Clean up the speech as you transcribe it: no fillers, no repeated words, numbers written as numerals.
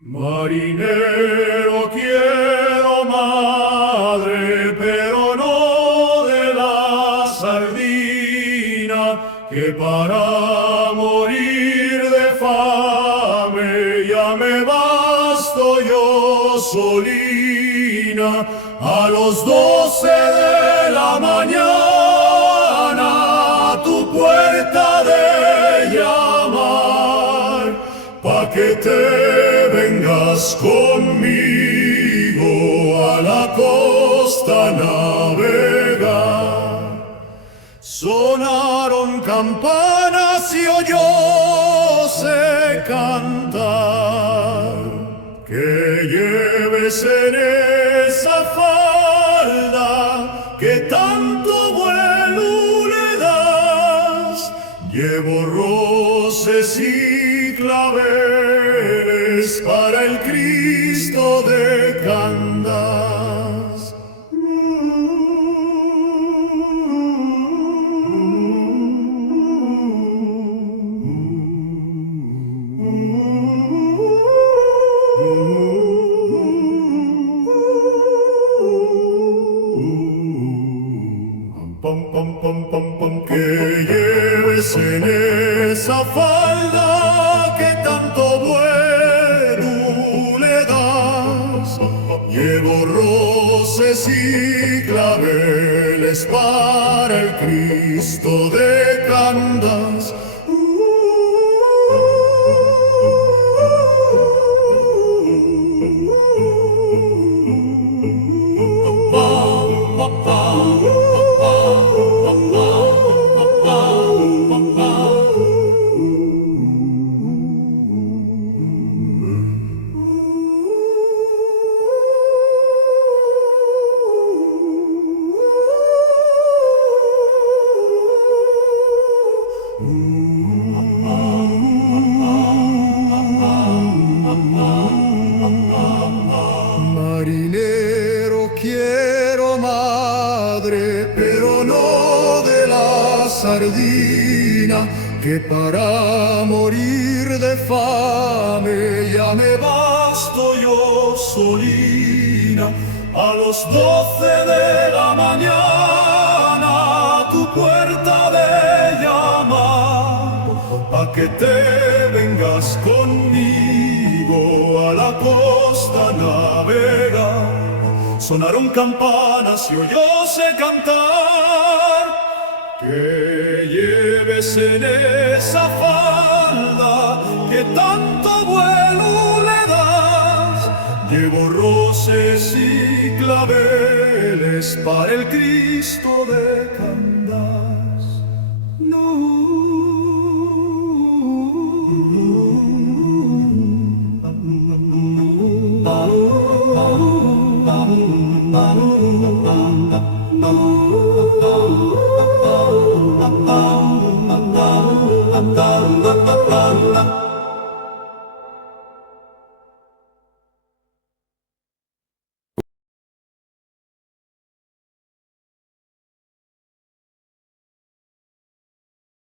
Marinero quiero, madre, pero no de la sardina, que para morir de fame ya me basto yo solina. A los 12 de la mañana a tu puerta de llamar, pa' que te vengas conmigo a la costa navegar. Sonaron campanas y oyóse cantar, que lleves en esa falda que tanto vuelo le das. Llevo roces y claveles para el Cristo de Candás. Pam, pam, pam, pam, pam, que lleves en esa falda que tanto vuelo le das. Llevo roces y claveles para el Cristo de Candás. Marinero quiero, madre, pero no de la sardina, que para morir de fame ya me basto yo solina. A los 12 de la mañana a tu puerta de llamar, pa' que te vengas conmigo a la costa navegar. Sonaron campanas y oyóse cantar, que lleves en esa falda que tanto vuelo le das. Llevo roces y claveles para el Cristo de Candás. No.